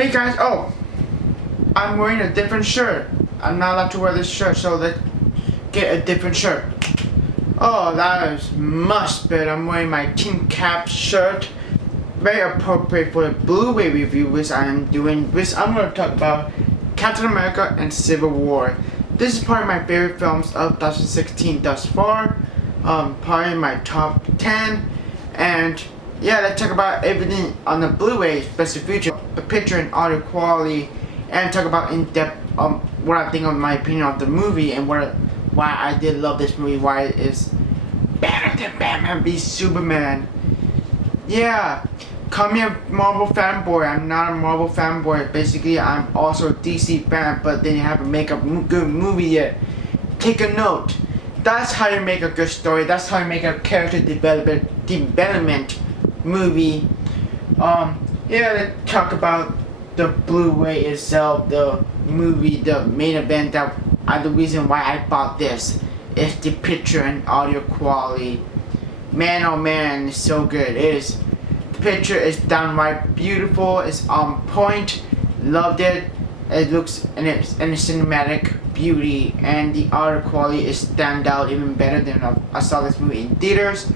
Hey guys, oh, I'm wearing a different shirt. I'm not allowed to wear this shirt, so let's get a different shirt. Oh, that is much better. I'm wearing my Team Cap shirt. Very appropriate for the Blu-ray review which I am doing, which I'm going to talk about Captain America and Civil War. This is probably my favorite films of 2016 thus far. Probably my top 10. And yeah, let's talk about everything on the Blu-ray, special feature, the picture and audio quality, and talk about in depth what I think of my opinion of the movie and why I did love this movie, why it is better than Batman v Superman. Yeah, call me a Marvel fanboy. I'm not a Marvel fanboy. Basically, I'm also a DC fan, but then you haven't make a good movie yet. Take a note. That's how you make a good story. That's how you make a character development movie. Yeah, let's talk about the Blu-ray itself, the movie, the main event. That the reason why I bought this is the picture and audio quality. Man, oh man, it's so good. The picture is downright beautiful. It's on point. Loved it. It looks and it's cinematic beauty, and the audio quality is stand out even better than I saw this movie in theaters.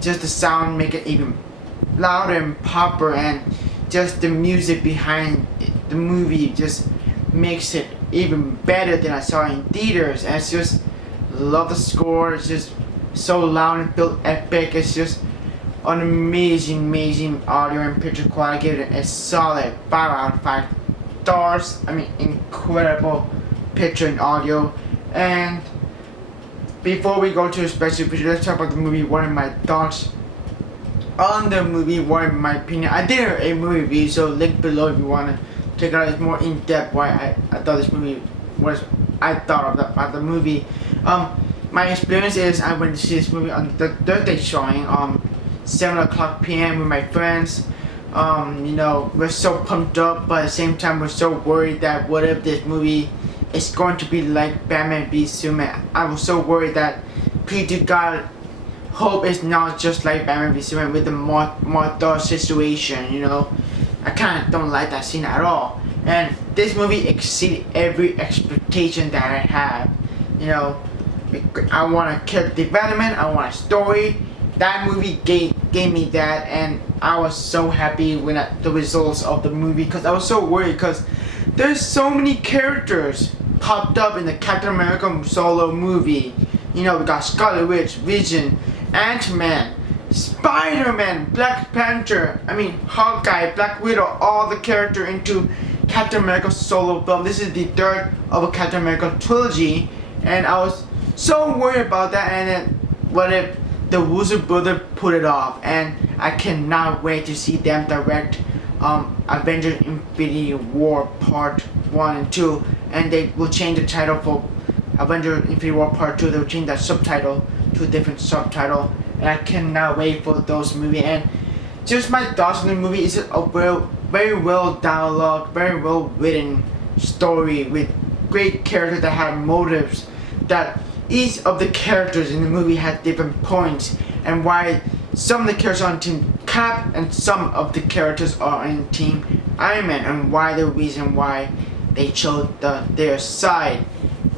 Just the sound make it even louder and popper, and just the music behind the movie just makes it even better than I saw in theaters. And it's just love the score. It's just so loud and feel epic. It's just an amazing audio and picture quality. I give it a solid 5 out of 5 stars. I mean, incredible picture and audio. And before we go to a special feature, let's talk about the movie. What are my thoughts on the movie? What in my opinion? I did a movie review, so link below if you want to check out. It's more in depth why I thought this movie was. I thought about the movie. My experience is I went to see this movie on the Thursday showing, 7:00 p.m. with my friends. You know, we're so pumped up, but at the same time we're so worried that what if this movie is going to be like Batman v Superman. I was so worried that Peter God hope it's not just like Batman v Superman with the Martha situation. You know, I kind of don't like that scene at all. And this movie exceeded every expectation that I had. You know, I want a character development, I want a story. That movie gave me that, and I was so happy when the results of the movie, because I was so worried because there's so many characters popped up in the Captain America solo movie. You know, we got Scarlet Witch, Vision, Ant-Man, Spider-Man, Black Panther, Hawkeye, Black Widow, all the characters into Captain America solo film. This is the third of a Captain America trilogy, and I was so worried about that. And then what if the Russo brothers put it off? And I cannot wait to see them direct Avengers Infinity War Part 1 and 2, and they will change the title for Avengers Infinity War Part 2. They will change that subtitle to a different subtitle, and I cannot wait for those movies. And just my thoughts on the movie is a very well dialogue, very well written story with great characters that have motives, that each of the characters in the movie had different points, and why some of the characters are on Team Cap and some of the characters are on Team Iron Man, and why the reason why they chose their side.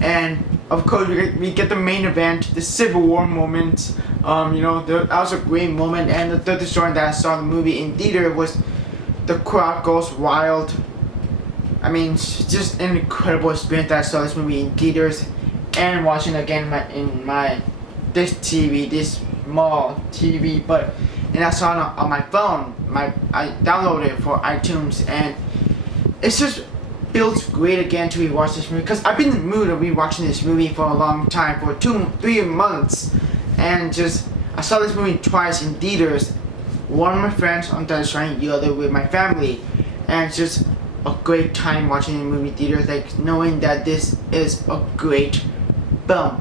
And of course we get the main event, the Civil War moment. You know, that was a great moment. And the third story that I saw in the movie in theater was the crowd goes wild. It's just an incredible experience that I saw this movie in theaters and watching again this TV, this small TV, and I saw it on my phone. I downloaded it for iTunes, and it's just feels great again to rewatch this movie, because I've been in the mood of rewatching this movie for a long time, for 2-3 months, and just I saw this movie twice in theaters. One with my friends on the showing, the other with my family, and it's just a great time watching the movie theaters, like knowing that this is a great film.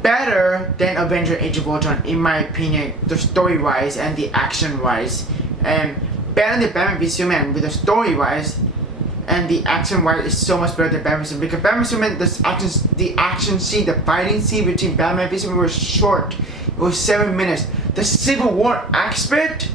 Better than Avengers Age of Ultron in my opinion, the story wise and the action wise, and better than Batman v Superman with the story wise and the action wise is so much better than Batman v Superman, because Batman v Superman, the action scene, the fighting scene between Batman v Superman was short. It was 7 minutes. The Civil War aspect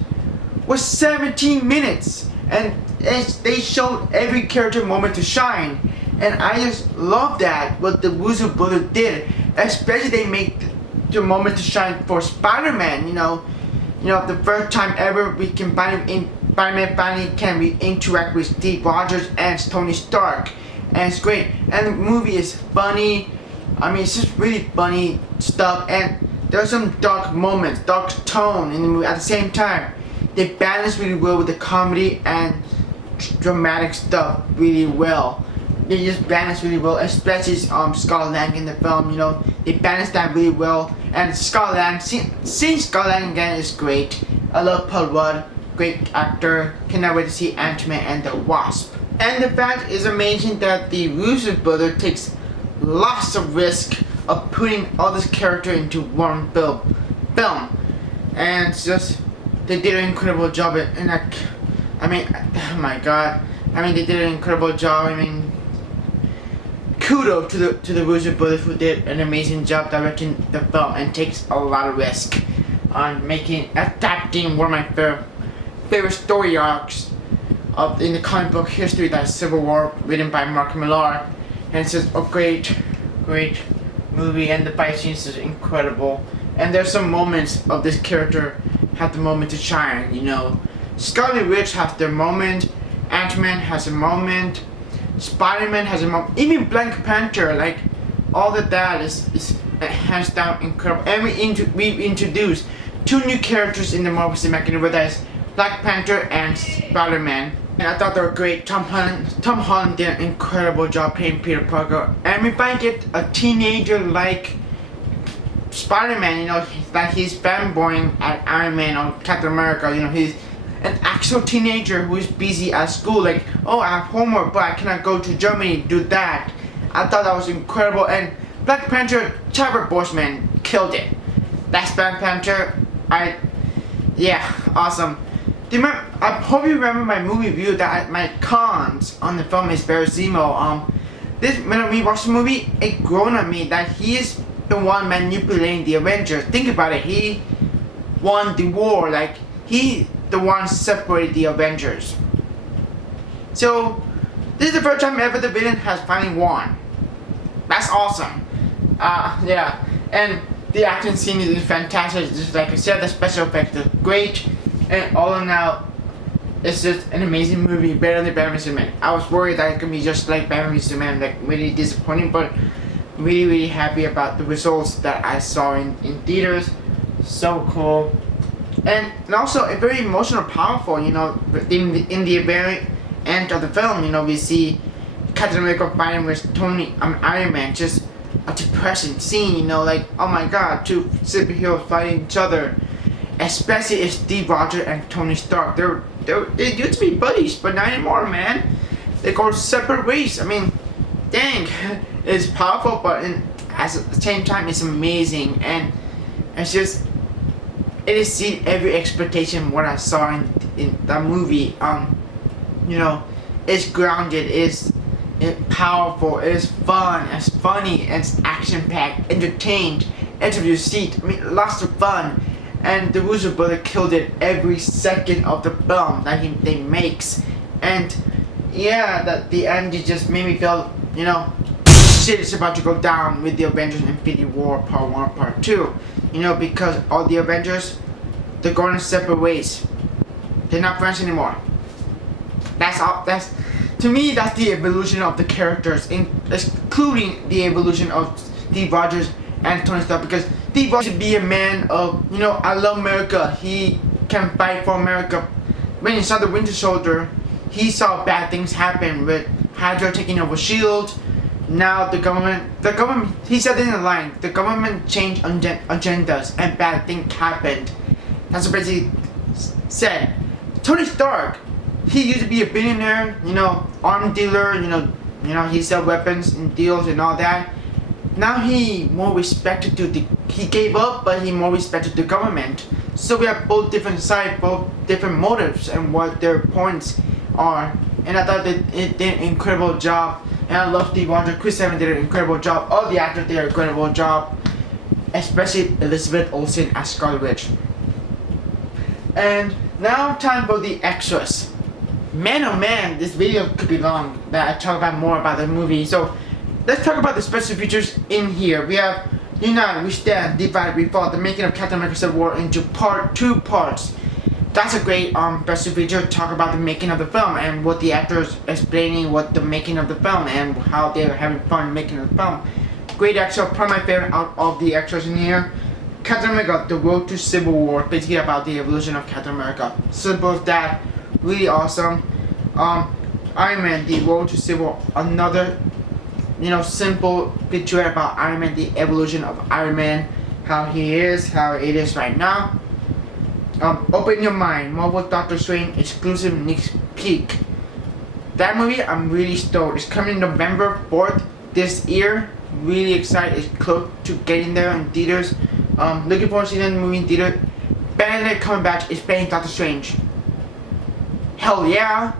was 17 minutes, and they showed every character moment to shine, and I just love that what the Wuzu Brothers did. Especially they make the moment to shine for Spider-Man. The first time ever we can Spider-Man finally can interact with Steve Rogers and Tony Stark, and it's great. And the movie is funny. I mean, it's just really funny stuff, and there's some dark moments, dark tone in the movie at the same time. They balance really well with the comedy and dramatic stuff really well. They just balance really well, especially Scott Lang in the film. They balance that really well. And Scott Lang, seeing Scott Lang again is great. I love Paul Rudd, great actor. Cannot wait to see Ant-Man and the Wasp. And the fact is amazing that the Russo brothers takes lots of risk of putting all this character into one film, and it's just they did an incredible job. And I mean, oh my god, I mean they did an incredible job. I mean, kudos to the Russo brothers who did an amazing job directing the film and takes a lot of risk on adapting one of my favorite story arcs in the comic book history, that Civil War, written by Mark Millar. And it's just a great movie, and the fight scenes is incredible. And there's some moments of this character have the moment to shine. Scarlet Witch has their moment, Ant-Man has a moment, Spider-Man has a moment, even Black Panther, like all of that is hands down incredible. And we introduced two new characters in the Marvel Cinematic Universe, that is Black Panther and Spider-Man. And I thought they were great. Tom Holland did an incredible job playing Peter Parker. And if I get a teenager like Spider-Man, that he's fanboying at Iron Man or Captain America, he's an actual teenager who is busy at school, like, oh, I have homework, but I cannot go to Germany to do that. I thought that was incredible. And Black Panther, Chadwick Boseman killed it. That's Black Panther. Yeah, awesome. I hope you remember my movie review that my cons on the film is Barry Zemo. When we watched the movie, it grown on me that he is the one manipulating the Avengers. Think about it. He won the war. Like, he the one separated the Avengers. So this is the first time ever the villain has finally won. That's awesome. Yeah. And the action scene is fantastic. Just like I said, the special effects are great. And all in all, it's just an amazing movie, better than Batman Superman. I was worried that it could be just like Batman Superman, like really disappointing, but really happy about the results that I saw in theaters. So cool. And also, it's very emotional, powerful. In the very end of the film, we see Captain America fighting with Iron Man. Just a depressing scene, like, oh my god, two superheroes fighting each other. Especially if Steve Rogers and Tony Stark, they used to be buddies, but not anymore, man. They go separate ways. I mean, dang, it's powerful, but at the same time, it's amazing, and it's just it exceeds every expectation what I saw in that movie. It's grounded, it's powerful, it's fun, it's funny, it's action-packed, entertained, edge of your seat. I mean, lots of fun. And the Russo brothers killed it every second of the film that they makes. And yeah, the end just made me feel, shit is about to go down with the Avengers Infinity War Part 1, Part 2. Because all the Avengers, they're going separate ways. They're not friends anymore. To me, that's the evolution of the characters, including the evolution of Steve Rogers and Tony Stark, because Steve Rogers should be a man of, I love America. He can fight for America. When he saw the Winter Soldier, he saw bad things happen with Hydra taking over S.H.I.E.L.D. Now the government, he said in the line, the government changed agendas and bad things happened. That's what basically said. Tony Stark, he used to be a billionaire, arm dealer, he sell weapons and deals and all that. Now he more respected he gave up, but he more respected the government. So we have both different sides, both different motives and what their points are. And I thought that it did an incredible job. And I love Steve Rogers. Chris Evans did an incredible job. All the actors did an incredible job. Especially Elizabeth Olsen as Scarlet Witch. And now time for the extras. Man oh man, this video could be long that I talk about more about the movie. So let's talk about the special features in here. We have Unite, We Stand, Divide, We Fall, the making of Captain America Civil War into two parts. That's a great special feature. Talk about the making of the film and what the actors explaining what the making of the film and how they're having fun making the film. Great extra, probably my favorite out of the extras in here. Captain America, The Road to Civil War, basically about the evolution of Captain America. Simple as that, really awesome. Iron Man, The Road to Civil War, another simple picture about Iron Man, the evolution of Iron Man, how he is, how it is right now. Open Your Mind, Marvel Doctor Strange exclusive sneak peek. That movie, I'm really stoked. It's coming November 4th this year. Really excited. It's close to getting there in theaters. Looking forward to seeing the movie in theater. Benedict Cumberbatch is playing Doctor Strange. Hell yeah!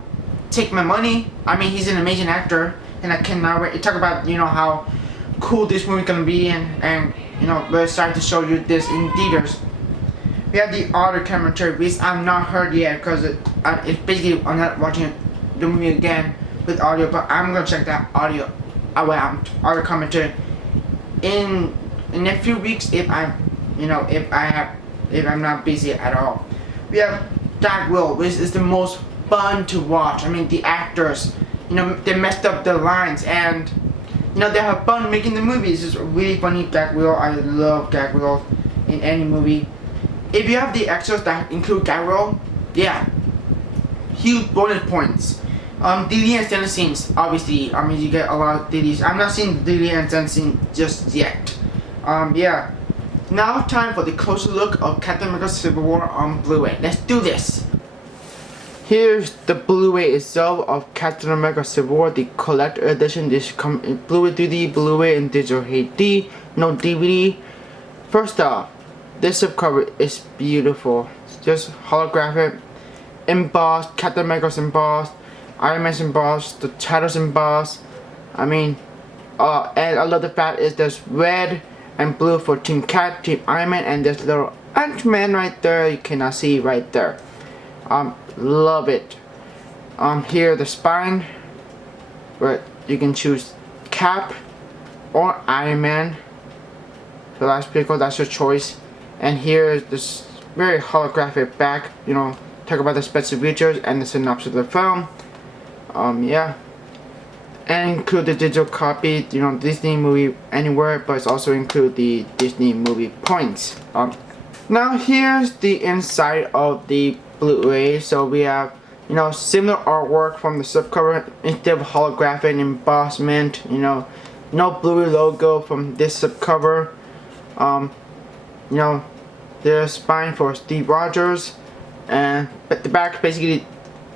Take my money. I mean, he's an amazing actor, and I cannot wait to talk about how cool this movie gonna be, and we're excited to show you this in theaters. We have the audio commentary, which I've not heard yet because it's basically I'm not watching the movie again with audio, but I'm gonna check that audio commentary in a few weeks if I'm not busy at all. We have Black Will, which is the most fun to watch. I mean, the actors, they messed up the lines and they have fun making the movies. It's really funny. Black Will, I love Black Will in any movie. If you have the extras that include Black Will, yeah, huge bonus points. Daily and Stand scenes, obviously. I mean, you get a lot of dailies. I'm not seeing the daily and Stand scene just yet. Yeah. Now time for the closer look of Captain America Civil War on Blu-ray. Let's do this. Here's the Blu-ray itself of Captain America Civil War, the collector edition. This comes in Blu-ray 3D, Blu-ray, and digital HD. No DVD. First off, this subcover is beautiful. It's just holographic, embossed. Captain America's embossed. Iron Man's embossed, the titles embossed. I mean, and I love the fact is there's red and blue for Team Cap, Team Iron Man, and there's little Ant-Man right there. You cannot see right there. Love it. Here the spine, where you can choose Cap or Iron Man. So that's pretty cool. That's your choice. And here's this very holographic back. Talk about the special features and the synopsis of the film. Yeah, and include the digital copy, Disney movie anywhere, but it's also include the Disney movie points. Now here's the inside of the Blu-ray. So we have similar artwork from the subcover instead of holographic embossment. No Blu-ray logo from this subcover. There's spine for Steve Rogers, and at the back basically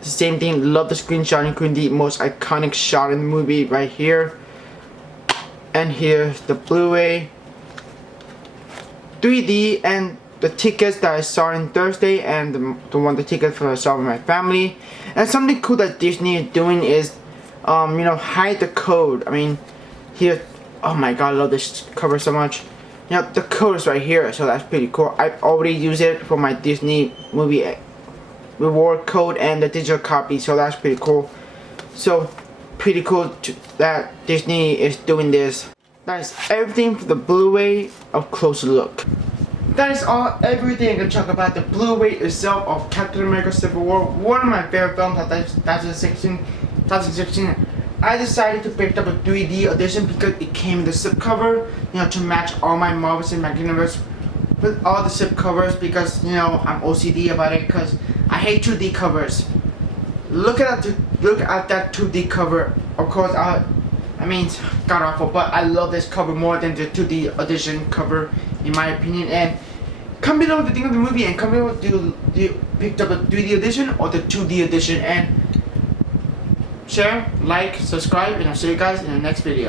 the same thing. Love the screenshot, including the most iconic shot in the movie right here. And here's the Blu-ray 3D and the tickets that I saw in Thursday, and the ticket for I saw with my family. And something cool that Disney is doing is hide the code. I mean, here, oh my god, I love this cover so much. The code is right here, so that's pretty cool. I've already used it for my Disney movie reward code and the digital copy, so that's pretty cool. So pretty cool that Disney is doing this. That is everything for the Blu-ray of Closer Look. That is everything I can talk about the Blu-ray itself of Captain America Civil War. One of my favorite films of 2016. I decided to pick up a 3D edition because it came in the slipcover, to match all my Marvel Cinematic Universe with all the slipcovers, because I'm OCD about it because I hate 2D covers. Look at that 2D cover. Of course, I mean, it's god awful, but I love this cover more than the 2D edition cover, in my opinion. And comment below what you think of the movie, and comment below, do you picked up the 3D edition or the 2D edition, and share, like, subscribe, and I'll see you guys in the next video.